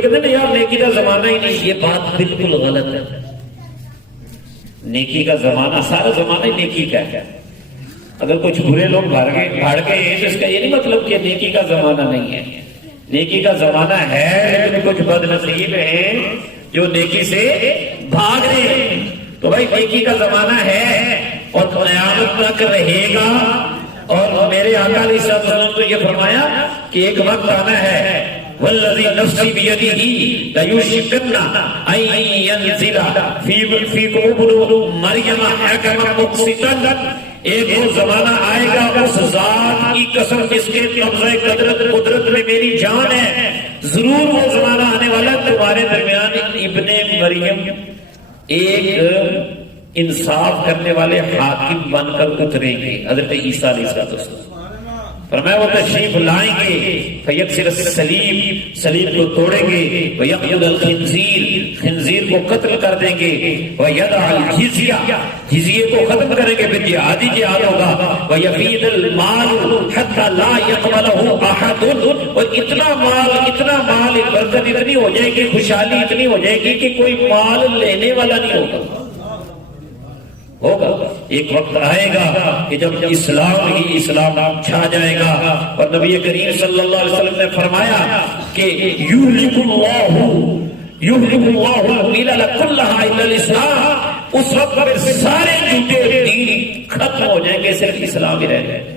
کہتے ہیں یار نیکی کا زمانہ ہی نہیں، یہ بات بالکل غلط ہے۔ نیکی کا زمانہ، سارا زمانہ ہی نیکی کا ہے۔ اگر کچھ برے لوگ بھاڑ گئے ہیں تو اس کا یہ نہیں مطلب کہ نیکی کا زمانہ نہیں ہے۔ نیکی کا زمانہ ہے، لیکن کچھ بد نصیب ہیں جو نیکی سے بھاگ رہے ہیں۔ تو بھائی نیکی کا زمانہ ہے اور قیامت تک رہے گا۔ اور میرے آقا علیہ الصلوۃ والسلام تو یہ فرمایا کہ ایک وقت آنا ہے، والذی نفسی بیدہ لیوشکن ان ینزل فی قبور مریم حکما مقسطا۔ ایک وہ زمانہ آئے گا، اس ذات کی قسم جس کے قبضہ قدرت میں میری جان ہے، ضرور وہ زمانہ آنے والا تمہارے درمیان ابن مریم ایک انصاف کرنے والے حاکم بن کر اتریں گے۔ حضرت عیسیٰ علیہ السلام فرمایا وہ تشریف لائیں گے، فیکسر الصلیب، صلیب کو توڑیں گے، ویقتل الخنزیر، خنزیر کو قتل کر دیں گے، ویدع الجزیہ، جزیے کو ختم کریں گے، پھر جہادی جہاد ہوگا، ویفید المال حتی لا یقبلہ احد، اور اتنا مال برکت اتنی ہو جائے گی، خوشحالی اتنی ہو جائے گی کہ کوئی مال لینے والا نہیں ہوگا۔ ایک وقت آئے گا کہ جب اسلام ہی اسلام چھا جائے گا، اور نبی کریم صلی اللہ علیہ وسلم نے فرمایا کہ یہلک اللہ المیلل کلھا الا الاسلام۔ اس وقت پر سارے جھوٹے دین ختم ہو جائیں گے، صرف اسلام ہی رہ جائے گا۔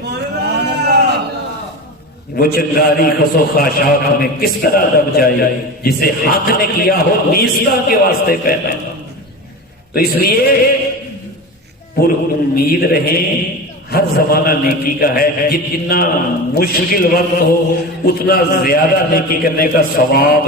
وہ چنگاری خس و خاشاک ہمیں کس طرح دب جائے جسے حق نے کیا ہو نیستہ کے واسطے پیدا۔ تو اس لیے پر امید رہیں، ہر زمانہ نیکی کا ہے، جتنا مشکل وقت ہو اتنا زیادہ نیکی کرنے کا ثواب